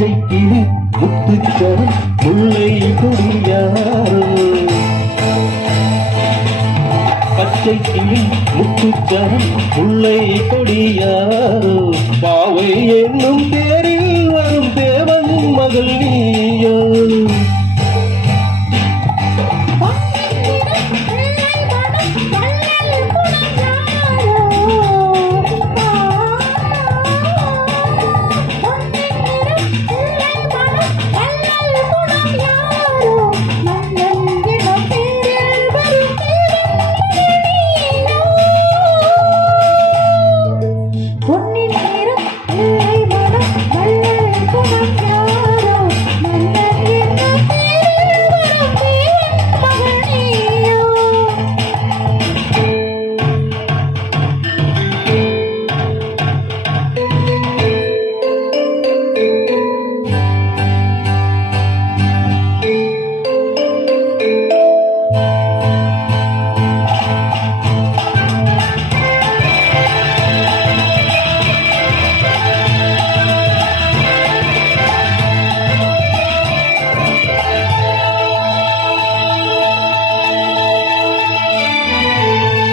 பச்சை கிளி முத்துச்சரம் முல்லை கொடியாரோ பச்சை கிளி முத்துச்சரம் முல்லை கொடியாரோ பாவை என்னும் பேரில் வரும் தேவன் மகள் நீயோ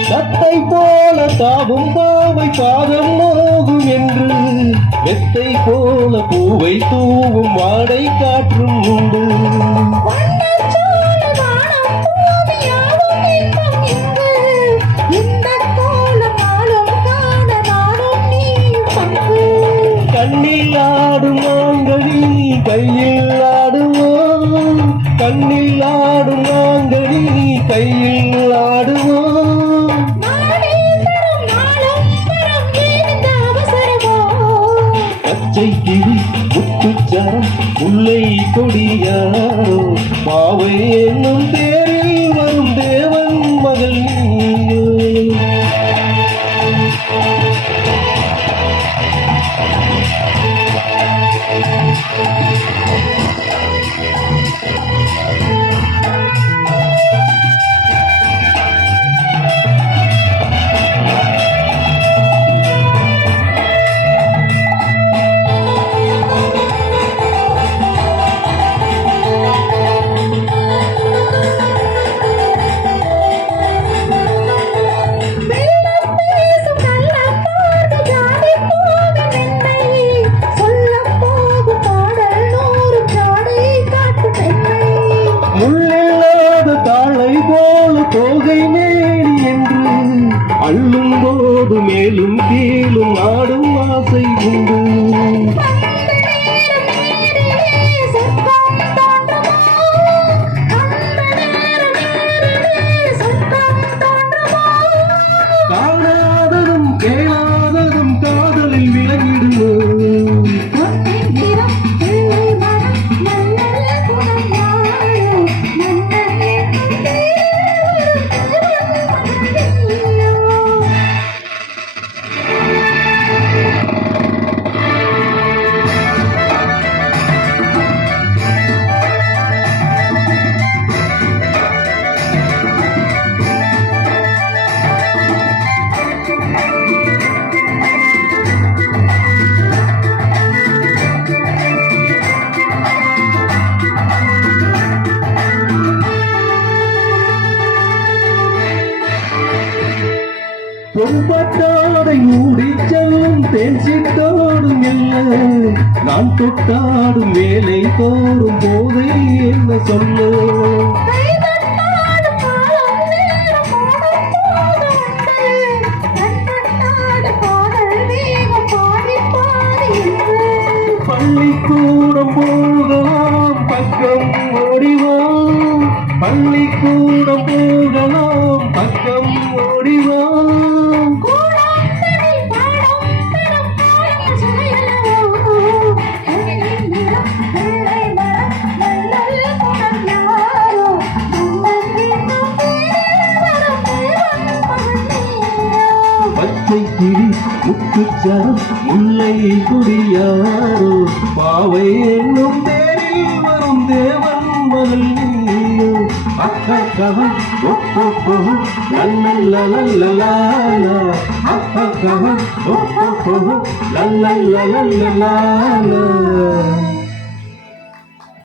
சத்தை போல தாவும் பாவை பாதம் மோகும் என்று வெத்தை போல பூவை தூவும் வாடை காற்றும் உண்டு கண்ணில் ஆடும் மாங்கனி கையில் ஆடுவோம் கண்ணில் ஆடும் மாங்கனி கையில் ஆடுவோம் பச்சை கிளி முத்துச்சரம் முல்லை கொடியாரோ பாவை என்னும் பேரில் வரும் தேவன் மகள் நீயோ முள்ளில்லாத தாளை போல தோகை மேடி என்று அள்ளும் போது மேலும் கீழும் ஆடும் ஆசை உண்டு காணாததும் கேளாததும் காதலில் விளங்கிடுவோம் பொன்பட்டாடை மூடி செல்லும் தேன் சிட்டாடும் இல்லை நான் தொட்டாடும் வேலை தோறும் போதை என்ன சொல்ல பள்ளிக்கூடம் போகலாம் பக்கம் ஓடிவாம் பள்ளிக்கூடம் போகலாம் பக்கம் ஓடிவாம் பச்சை கிளி முத்துச்சரம் முல்லை கொடியாரோ பாவை என்னும் பேரில் வரும் தேவன் மகள் நீயோ அக்கவன் ஒப்போ லல்லல்லல்லல்லா அக்கவன் ஒப்போ லல்லல்லல்லல்லா